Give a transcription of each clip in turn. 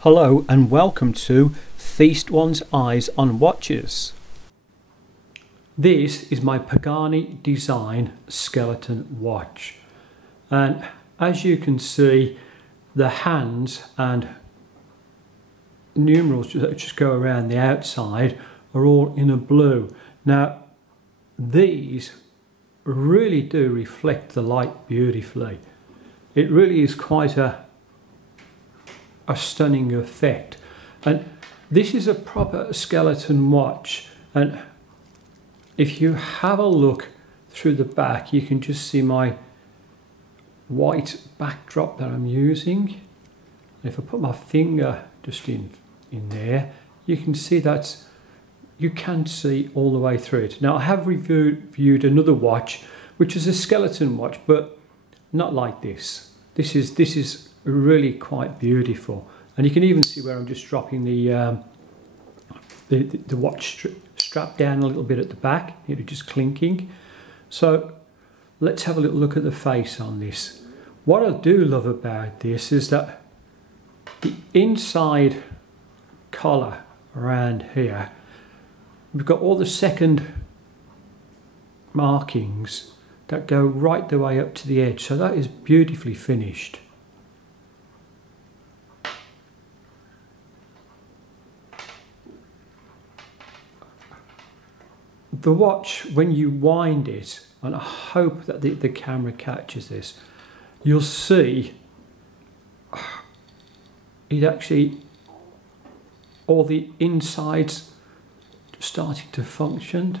Hello and welcome to Feast One's Eyes on Watches. This is my Pagani Design skeleton watch, and as you can see, the hands and numerals that just go around the outside are all in a blue. Now these really do reflect the light beautifully. It really is quite a stunning effect, and this is a proper skeleton watch, and if you have a look through the back you can just see my white backdrop that I'm using. If I put my finger just in there, you can see that you can see all the way through it. Now I have reviewed another watch which is a skeleton watch, but not like this. This is really quite beautiful, and you can even see where I'm just dropping the watch strap down a little bit at the back. It's just clinking. So let's have a little look at the face on this. What I do love about this is that the inside collar around here, we've got all the second markings that go right the way up to the edge, so that is beautifully finished. The watch, when you wind it, and I hope that the camera catches this, you'll see it actually, all the insides starting to function.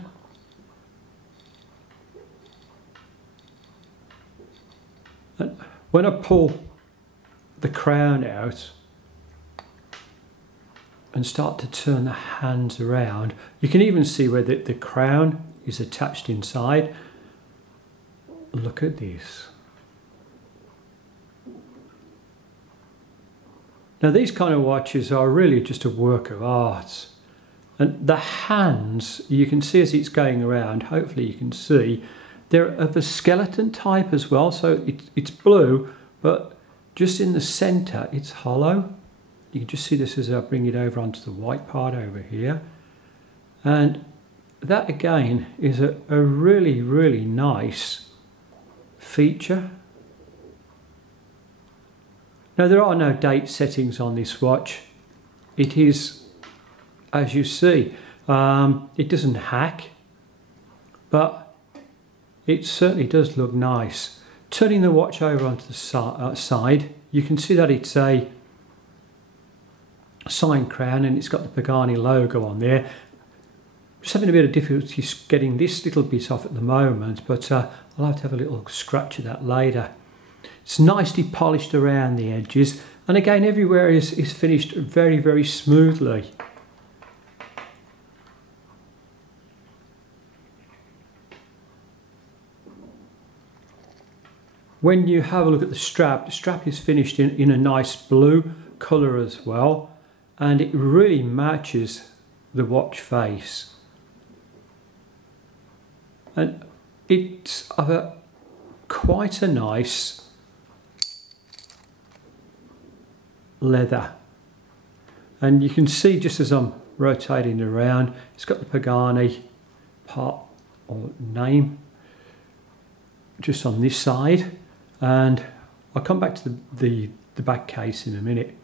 And when I pull the crown out and start to turn the hands around, you can even see where the crown is attached inside. Look at this. Now these kind of watches are really just a work of art, and the hands, you can see as it's going around, hopefully you can see, they're of a skeleton type as well, so it's blue, but just in the centre it's hollow. You can just see this as I bring it over onto the white part over here, and that again is a really, really nice feature. Now there are no date settings on this watch. It is, as you see, it doesn't hack, but it certainly does look nice. Turning the watch over onto the side, you can see that it's a sign crown and it's got the Pagani logo on there. Just having a bit of difficulty getting this little bit off at the moment, but I'll have to have a little scratch at that later. It's nicely polished around the edges, and again everywhere is finished very, very smoothly. When you have a look at the strap is finished in a nice blue colour as well, and it really matches the watch face. And it's of quite a nice leather, and you can see just as I'm rotating around, it's got the Pagani part or name just on this side, and I'll come back to the back case in a minute.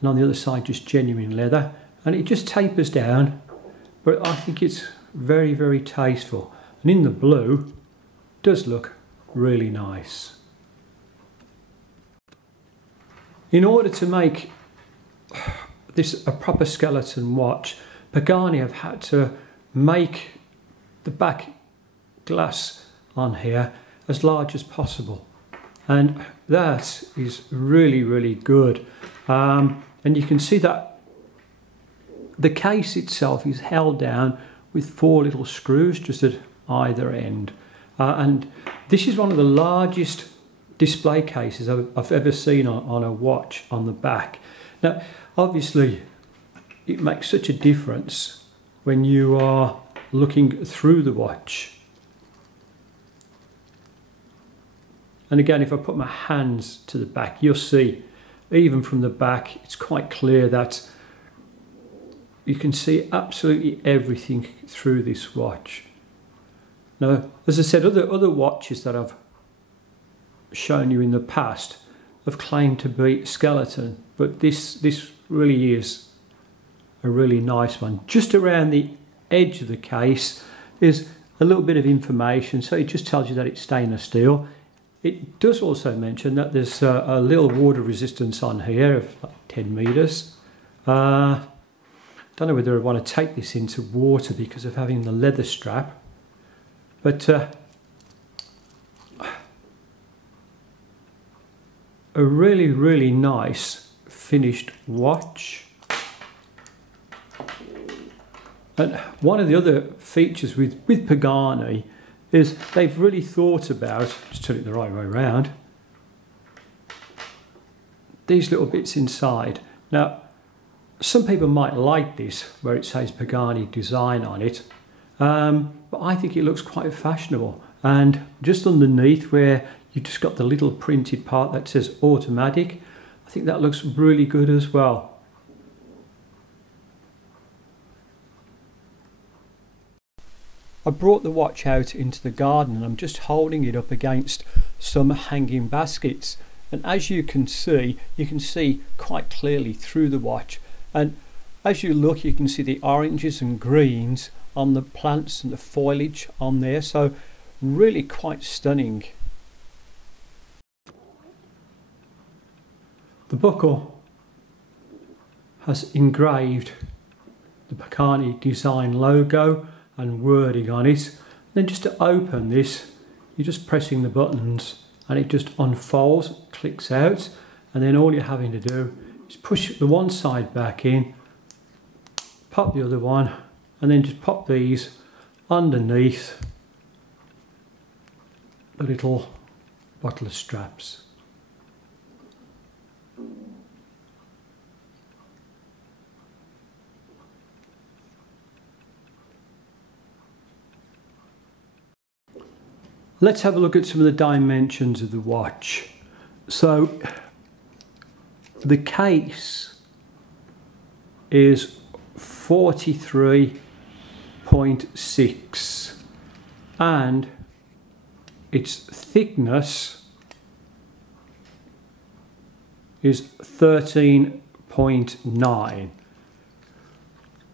And on the other side just genuine leather, and it just tapers down, but I think it's very, very tasteful, and in the blue does look really nice. In order to make this a proper skeleton watch, Pagani have had to make the back glass on here as large as possible, and that is really, really good. And you can see that the case itself is held down with 4 little screws just at either end, and this is one of the largest display cases I've ever seen on a watch on the back. Now, obviously, it makes such a difference when you are looking through the watch. And again, if I put my hands to the back, you'll see, even from the back, it's quite clear that you can see absolutely everything through this watch. Now, as I said, other watches that I've shown you in the past have claimed to be skeleton, but this really is a really nice one. Just around the edge of the case there's a little bit of information, so it just tells you that it's stainless steel. It does also mention that there's a little water resistance on here of like 10 meters. Don't know whether I want to take this into water because of having the leather strap, but a really nice finished watch. And one of the other features with Pagani is they've really thought about, just turn it the right way around, these little bits inside. Now, some people might like this where it says Pagani Design on it, but I think it looks quite fashionable. And just underneath where you've just got the little printed part that says automatic, I think that looks really good as well. I brought the watch out into the garden and I'm just holding it up against some hanging baskets, and as you can see quite clearly through the watch, and as you look you can see the oranges and greens on the plants and the foliage on there, so really quite stunning. The buckle has engraved the Pagani Design logo and wording on it. And then just to open this, you're just pressing the buttons and it just unfolds, clicks out, and then all you're having to do is push the one side back in, pop the other one, and then just pop these underneath the little bottle straps. Let's have a look at some of the dimensions of the watch. So the case is 43.6 and its thickness is 13.9.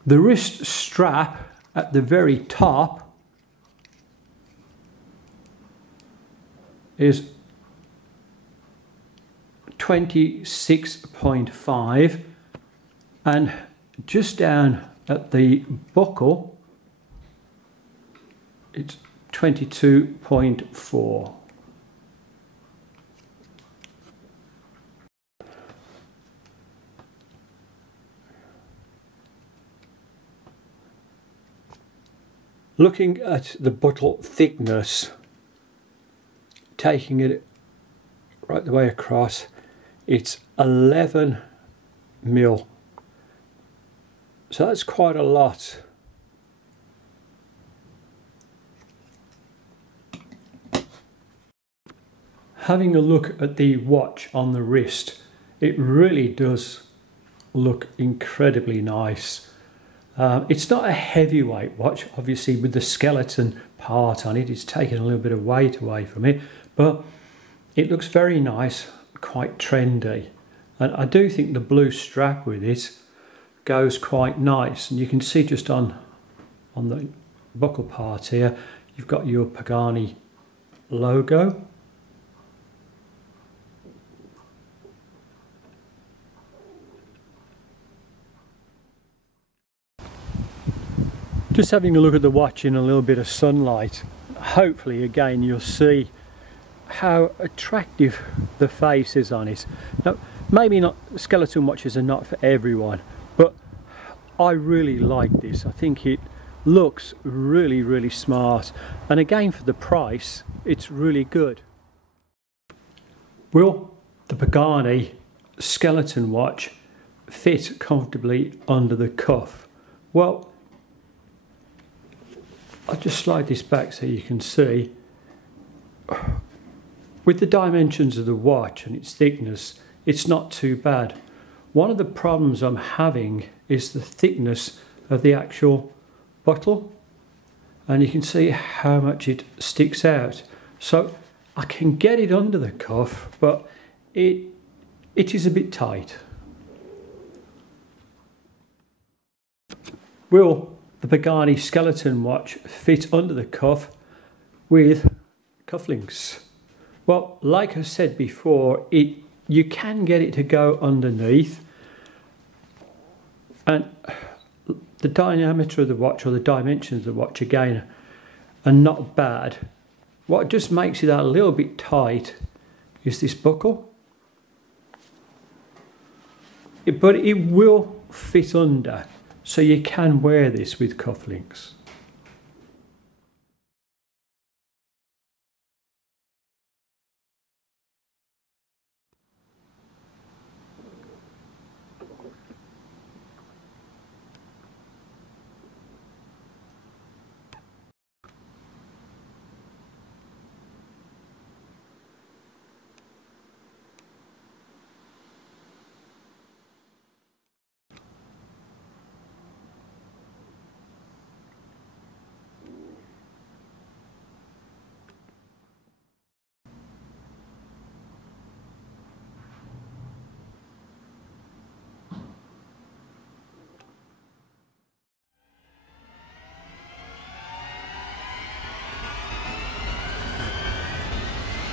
The wrist strap at the very top is 26.5, and just down at the buckle it's 22.4. Looking at the buckle thickness, taking it right the way across, it's 11 mil. So that's quite a lot. Having a look at the watch on the wrist, it really does look incredibly nice. It's not a heavyweight watch, obviously with the skeleton part on it, it's taken a little bit of weight away from it, but it looks very nice, quite trendy. And I do think the blue strap with it goes quite nice, and you can see just on the buckle part here you've got your Pagani logo. Just having a look at the watch in a little bit of sunlight, hopefully again you'll see how attractive the face is on it. Now, maybe not, skeleton watches are not for everyone, but I really like this. I think it looks really smart, and again for the price it's really good. Will the Pagani skeleton watch fit comfortably under the cuff? Well, I'll just slide this back so you can see. With the dimensions of the watch and its thickness, it's not too bad. One of the problems I'm having is the thickness of the actual bottle, and you can see how much it sticks out. So I can get it under the cuff, but it is a bit tight. Will the Pagani skeleton watch fit under the cuff with cufflinks? Well, like I said before, you can get it to go underneath, and the diameter of the watch, or the dimensions of the watch again, are not bad. What just makes it a little bit tight is this buckle. But it will fit under, so you can wear this with cufflinks.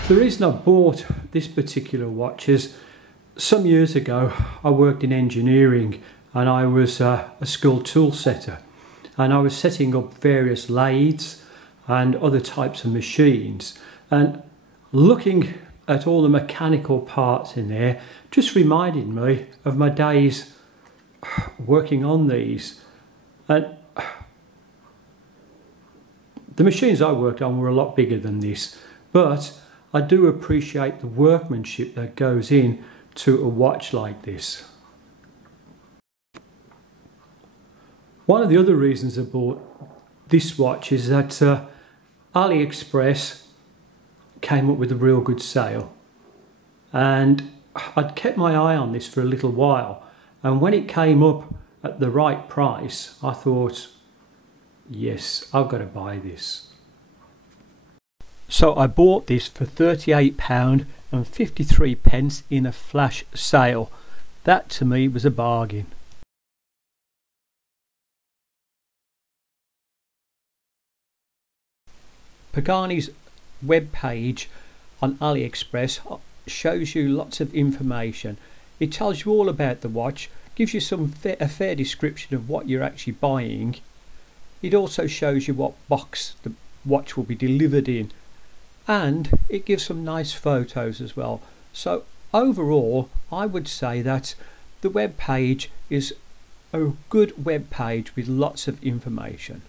The reason I bought this particular watch is some years ago I worked in engineering, and I was a school tool setter, and I was setting up various lathes and other types of machines, and looking at all the mechanical parts in there just reminded me of my days working on these. And the machines I worked on were a lot bigger than this, but I do appreciate the workmanship that goes in to a watch like this. One of the other reasons I bought this watch is that AliExpress came up with a real good sale, and I'd kept my eye on this for a little while, and when it came up at the right price, I thought, yes, I've got to buy this. So I bought this for £38.53 in a flash sale. That to me was a bargain. Pagani's web page on AliExpress shows you lots of information. It tells you all about the watch, gives you a fair description of what you're actually buying. It also shows you what box the watch will be delivered in, and it gives some nice photos as well. So overall, I would say that the web page is a good web page with lots of information.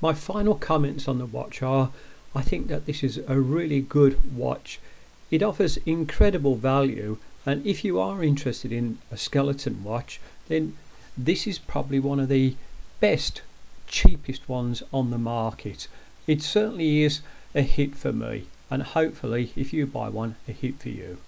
My final comments on the watch are, I think that this is a really good watch. It offers incredible value, and if you are interested in a skeleton watch, then this is probably one of the best, cheapest ones on the market. It certainly is a hit for me, and hopefully if you buy one, a hit for you.